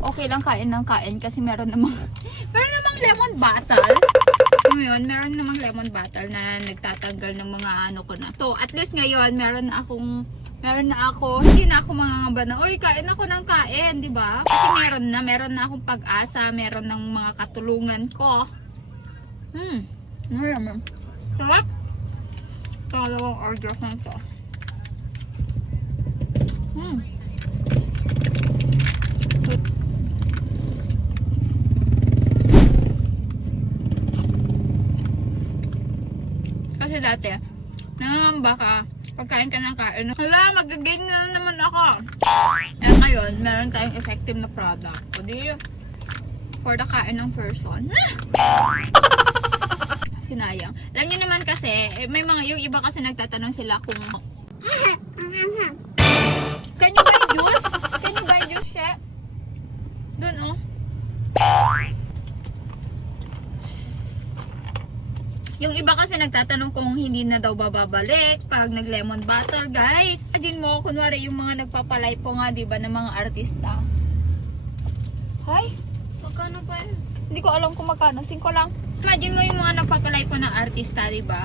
okay lang kain ng kain kasi meron namang lemon bottle. Ngayon, meron namang lemon bottle na nagtatanggal ng mga ano ko na. So, at least ngayon, meron na ako, hindi na ako mangangamba na, uy, kain ako ng kain, di ba? Kasi meron na akong pag-asa, meron ng mga katulungan ko. Sarap. Dalawang order ko to. Kasi dati, nangangamba ka, pagkain ka ng kain, hala, mag-gain na naman ako. Eh ngayon, meron tayong effective na product. O di, for the kain ng person. Sinayang. Alam niyo naman kasi, may mga, yung iba kasi nagtatanong sila kung can you buy juice? Can you buy juice, She? Dun, oh. Yung iba kasi nagtatanong kung hindi na daw bababalik pag nag-lemon butter, guys. Imagine mo, kunwari yung mga nagpapalay po nga, diba, ng mga artista. Hay, magkano pa yun? Hindi ko alam kung magkano, 5 lang. Imagine mo yung mga nagpapalay po ng artista, diba?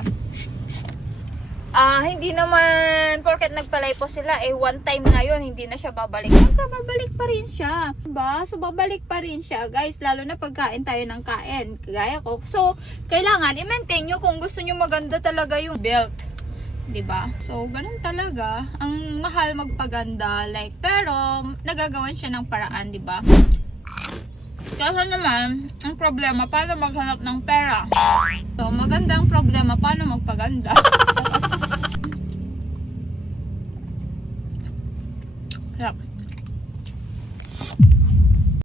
Hindi naman, porket nagpalay po sila, one time na yun, hindi na siya babalik. Siyempre, babalik pa rin siya. Diba? So, babalik pa rin siya, guys. Lalo na pagkain tayo ng kain. Kagaya ko. So, kailangan i-maintain nyo kung gusto nyo maganda talaga yung belt. Diba? So, ganun talaga. Ang mahal magpaganda. Like, pero, nagagawan siya ng paraan, diba? Kasi naman, ang problema, paano maghanap ng pera? So, maganda ang problema, paano magpaganda? Yep.